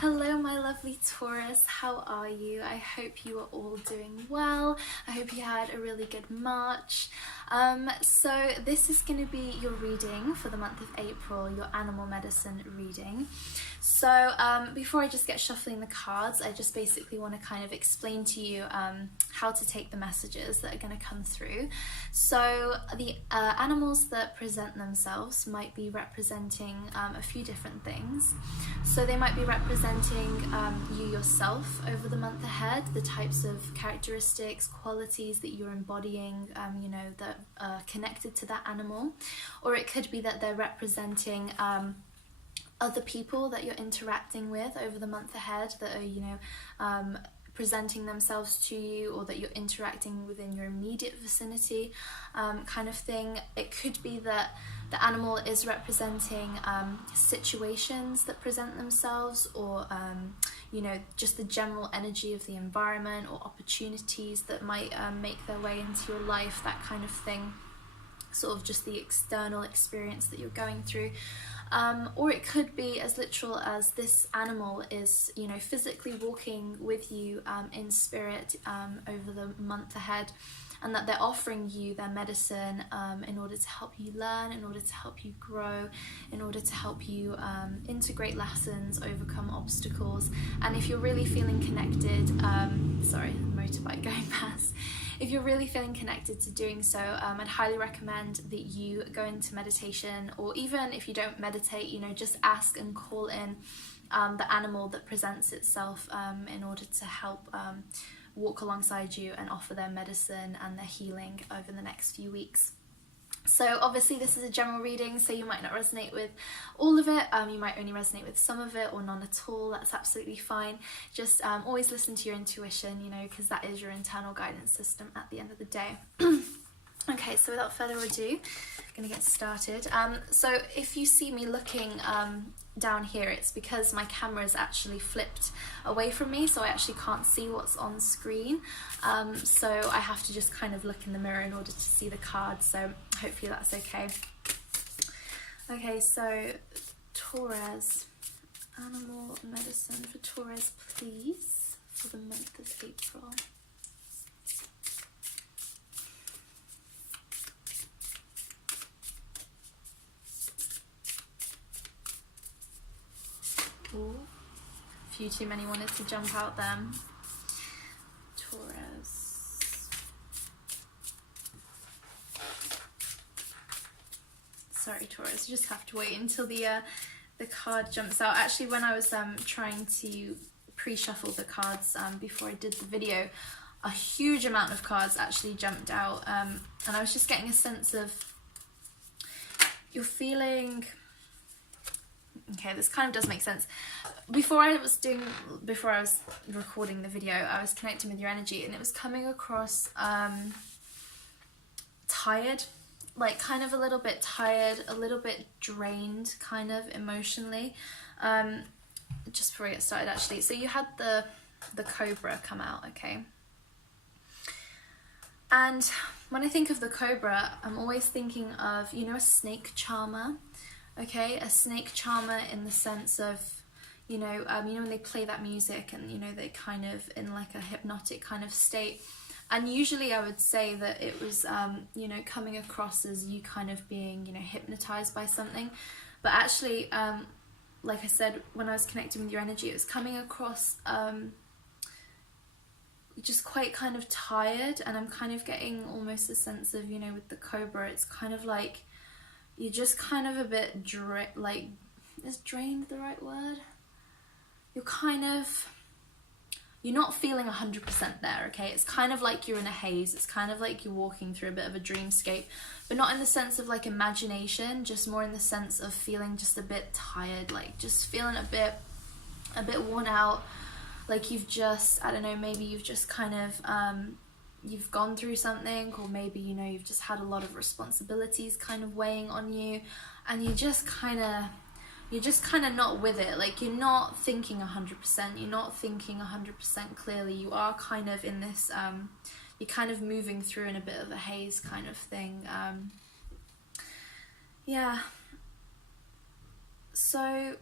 Hello my lovely Taurus, how are you? I hope you are all doing well. I hope you had a really good March. So this is going to be your reading for the month of April, your animal medicine reading. So before I just get shuffling the cards, I just basically want to kind of explain to you how to take the messages that are going to come through. So the animals that present themselves might be representing a few different things. So they might be representing you yourself over the month ahead, the types of characteristics, qualities that you're embodying, that are connected to that animal. Or it could be that they're representing other people that you're interacting with over the month ahead that are, presenting themselves to you, or that you're interacting within your immediate vicinity, kind of thing. It could be that the animal is representing situations that present themselves, or just the general energy of the environment, or opportunities that might make their way into your life, that kind of thing. Sort of just the external experience that you're going through. Or it could be as literal as this animal is, physically walking with you in spirit over the month ahead, and that they're offering you their medicine in order to help you learn, in order to help you grow, in order to help you integrate lessons, overcome obstacles. And if you're really feeling connected, sorry, motorbike going past. If you're really feeling connected to doing so, I'd highly recommend that you go into meditation, or even if you don't meditate, just ask and call in the animal that presents itself in order to help walk alongside you and offer their medicine and their healing over the next few weeks. So obviously this is a general reading, so you might not resonate with all of it, you might only resonate with some of it or none at all. That's absolutely fine. Just always listen to your intuition, because that is your internal guidance system at the end of the day. Okay, so without further ado, I'm going to get started. So if you see me looking down here, it's because my camera is actually flipped away from me, so I actually can't see what's on screen. So I have to just kind of look in the mirror in order to see the cards, so hopefully that's okay. Okay, so Taurus, animal medicine for Taurus, please, for the month of April. Ooh, a few too many wanted to jump out then. Taurus. Sorry, Taurus, you just have to wait until the card jumps out. Actually, when I was trying to pre-shuffle the cards before I did the video, a huge amount of cards actually jumped out, and I was just getting a sense of you're feeling... Okay, this kind of does make sense. Before I was recording the video, I was connecting with your energy, and it was coming across tired, like kind of a little bit tired, a little bit drained, kind of emotionally. Just before I get started, actually, so you had the cobra come out, okay? And when I think of the cobra, I'm always thinking of, a snake charmer. Okay, a snake charmer in the sense of, when they play that music and, they kind of in like a hypnotic kind of state. And usually I would say that it was, coming across as you kind of being, hypnotized by something. But actually, like I said, when I was connecting with your energy, it was coming across just quite kind of tired. And I'm kind of getting almost a sense of, with the cobra, it's kind of like, you're just kind of a bit is drained the right word? You're not feeling 100% there, okay? It's kind of like you're in a haze. It's kind of like you're walking through a bit of a dreamscape, but not in the sense of like imagination, just more in the sense of feeling just a bit tired, like just feeling a bit worn out, like you've just, I don't know, maybe you've just kind of, you've gone through something, or maybe you've just had a lot of responsibilities kind of weighing on you, and you're just kind of not with it. Like you're not thinking 100%, you're not thinking 100% clearly. You are kind of in this you're kind of moving through in a bit of a haze kind of thing. Yeah, so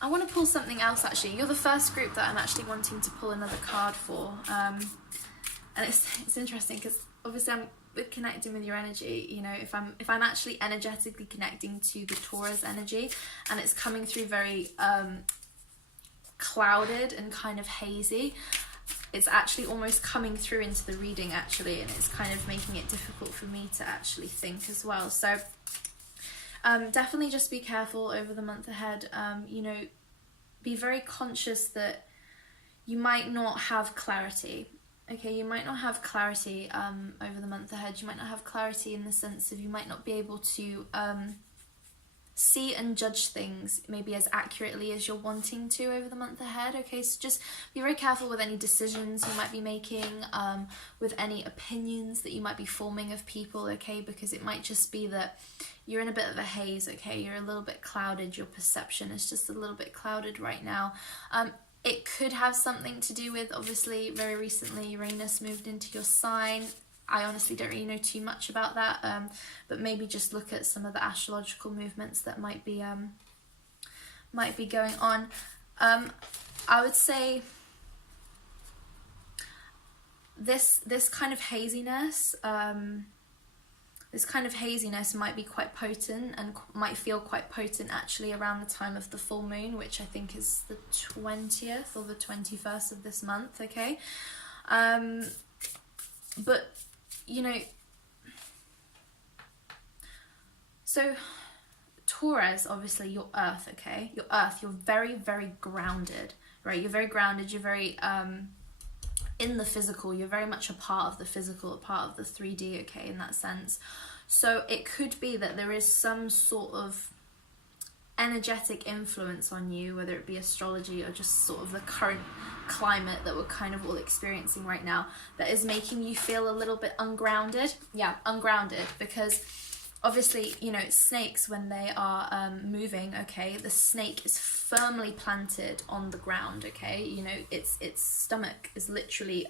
I want to pull something else actually. You're the first group that I'm actually wanting to pull another card for. And it's interesting because obviously I'm connecting with your energy, you know, if I'm actually energetically connecting to the Taurus energy and it's coming through very clouded and kind of hazy, it's actually almost coming through into the reading actually, and it's kind of making it difficult for me to actually think as well. So definitely just be careful over the month ahead. You know, be very conscious that you might not have clarity. Okay, you might not have clarity over the month ahead. You might not have clarity in the sense of you might not be able to see and judge things maybe as accurately as you're wanting to over the month ahead. Okay, so just be very careful with any decisions you might be making, with any opinions that you might be forming of people, okay, because it might just be that you're in a bit of a haze, okay, you're a little bit clouded, your perception is just a little bit clouded right now. It could have something to do with, obviously, very recently Uranus moved into your sign. I honestly don't really know too much about that, but maybe just look at some of the astrological movements that might be going on. I would say this kind of haziness. This kind of haziness might be quite potent and might feel quite potent actually around the time of the full moon, which I think is the 20th or the 21st of this month, okay? But, you know, so Taurus, obviously your earth, okay? Your earth, you're very, very grounded, right? You're very grounded, you're very in the physical, you're very much a part of the physical, a part of the 3D, okay, in that sense. So it could be that there is some sort of energetic influence on you, whether it be astrology or just sort of the current climate that we're kind of all experiencing right now, that is making you feel a little bit ungrounded. Yeah, ungrounded, because obviously, you know, snakes, when they are moving, okay, the snake is firmly planted on the ground, okay, you know, its stomach is literally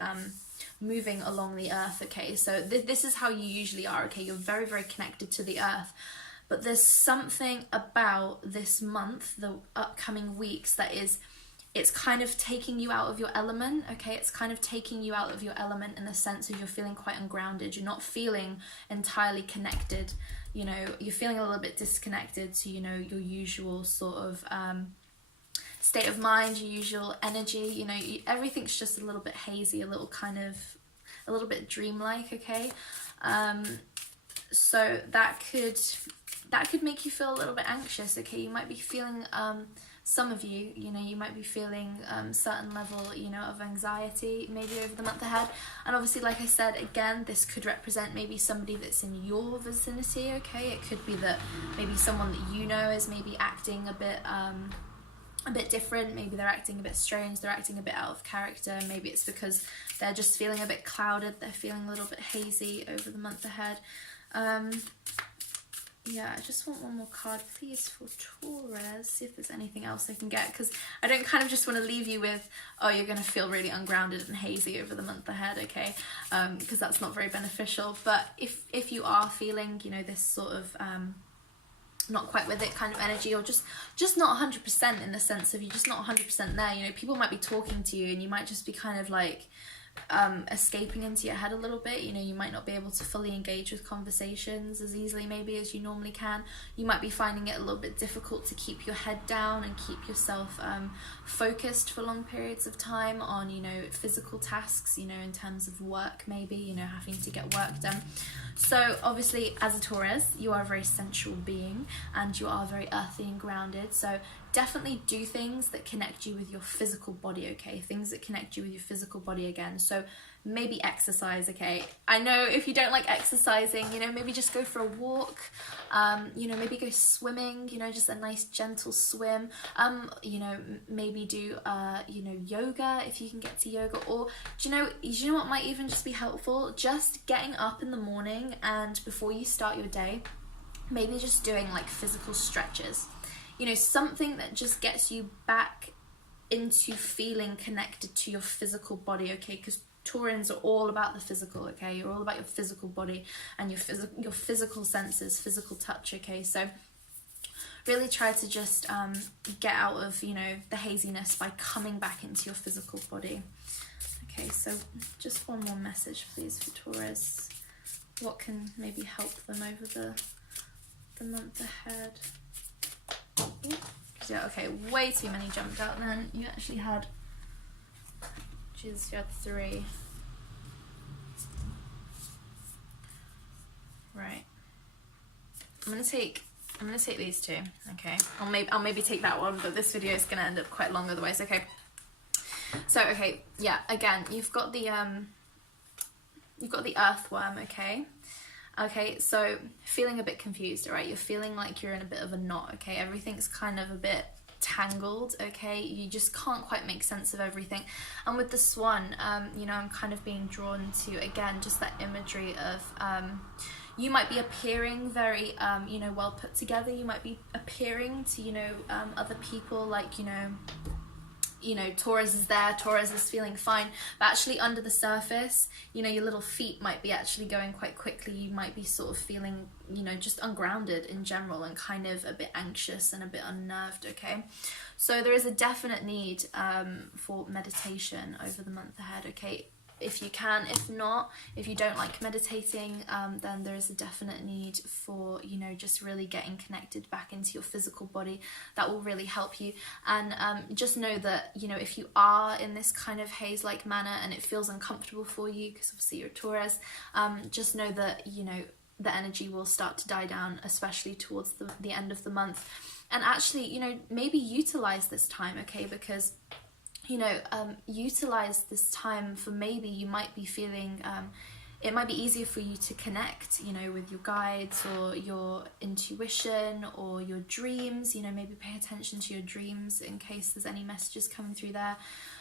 moving along the earth, okay, so this is how you usually are, okay, you're very, very connected to the earth. But there's something about this month, the upcoming weeks, that is, it's kind of taking you out of your element, okay? It's kind of taking you out of your element in the sense of you're feeling quite ungrounded. You're not feeling entirely connected, you know, you're feeling a little bit disconnected to, you know, your usual sort of state of mind, your usual energy, you know, everything's just a little bit hazy, a little bit dreamlike, okay? So that could make you feel a little bit anxious, okay? You might be feeling, some of you, you know, you might be feeling certain level, you know, of anxiety maybe over the month ahead. And obviously, like I said, again, this could represent maybe somebody that's in your vicinity, okay? It could be that maybe someone that you know is maybe acting a bit different, maybe they're acting a bit strange, they're acting a bit out of character, maybe it's because they're just feeling a bit clouded, they're feeling a little bit hazy over the month ahead. Yeah, I just want one more card, please, for Taurus. See if there's anything else I can get, because I don't kind of just want to leave you with, oh, you're going to feel really ungrounded and hazy over the month ahead, okay? Because that's not very beneficial. But if you are feeling, you know, this sort of not quite with it kind of energy, or just not 100% in the sense of you're just not 100% there, you know, people might be talking to you and you might just be kind of like escaping into your head a little bit, you know, you might not be able to fully engage with conversations as easily maybe as you normally can. You might be finding it a little bit difficult to keep your head down and keep yourself focused for long periods of time on, you know, physical tasks, you know, in terms of work maybe, you know, having to get work done. So obviously, as a Taurus, you are a very sensual being and you are very earthy and grounded, so definitely do things that connect you with your physical body, okay? Things that connect you with your physical body again. So maybe exercise, okay? I know if you don't like exercising, you know, maybe just go for a walk, you know, maybe go swimming, you know, just a nice gentle swim, you know, maybe do, you know, yoga if you can get to yoga, or do you know what might even just be helpful? Just getting up in the morning and before you start your day, maybe just doing like physical stretches. You know, something that just gets you back into feeling connected to your physical body, okay? Because Taurans are all about the physical, okay? You're all about your physical body and your physical senses, physical touch, okay? So really try to just get out of, you know, the haziness by coming back into your physical body. Okay, so just one more message, please, for Taurus. What can maybe help them over the month ahead? Yeah, okay, way too many jumped out then. You actually had, geez, you had 3. Right. I'm gonna take these 2. Okay. I'll maybe take that one, but this video is gonna end up quite long otherwise. Okay. So okay, yeah. Again, you've got the earthworm. Okay. Okay. So feeling a bit confused. All right. You're feeling like you're in a bit of a knot. Okay. Everything's kind of a bit tangled. Okay. You just can't quite make sense of everything. And with the swan, you know, I'm kind of being drawn to, again, just that imagery of you might be appearing very, you know, well put together. You might be appearing to, you know, other people like, you know, Taurus is there, Taurus is feeling fine, but actually under the surface, you know, your little feet might be actually going quite quickly. You might be sort of feeling, you know, just ungrounded in general and kind of a bit anxious and a bit unnerved, okay? So there is a definite need for meditation over the month ahead, okay? If you can, if not, if you don't like meditating, then there is a definite need for, you know, just really getting connected back into your physical body. That will really help you. And just know that, you know, if you are in this kind of haze-like manner and it feels uncomfortable for you, because obviously you're a Taurus, just know that, you know, the energy will start to die down, especially towards the end of the month. And actually, you know, maybe utilize this time, okay, because, you know, utilize this time for, maybe you might be feeling, it might be easier for you to connect, you know, with your guides or your intuition or your dreams. You know, maybe pay attention to your dreams in case there's any messages coming through there.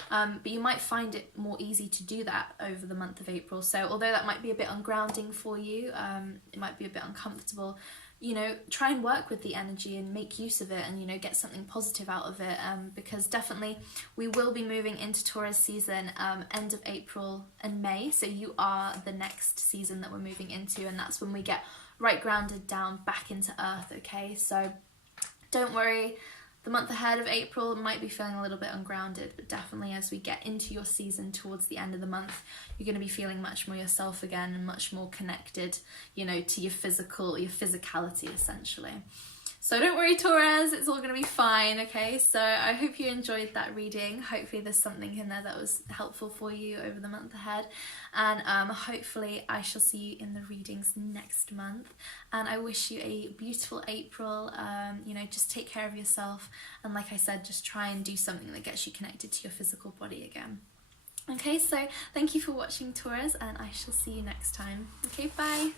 But you might find it more easy to do that over the month of April. So although that might be a bit ungrounding for you, it might be a bit uncomfortable, you know, try and work with the energy and make use of it and, you know, get something positive out of it, because definitely we will be moving into Taurus season end of April and May. So you are the next season that we're moving into, and that's when we get right grounded down back into earth, okay? So don't worry. The month ahead of April might be feeling a little bit ungrounded, but definitely as we get into your season towards the end of the month, you're going to be feeling much more yourself again and much more connected, you know, to your physicality essentially. So don't worry, Taurus, it's all going to be fine, okay? So I hope you enjoyed that reading. Hopefully there's something in there that was helpful for you over the month ahead. And hopefully I shall see you in the readings next month. And I wish you a beautiful April. You know, just take care of yourself. And like I said, just try and do something that gets you connected to your physical body again. Okay, so thank you for watching, Taurus, and I shall see you next time. Okay, bye.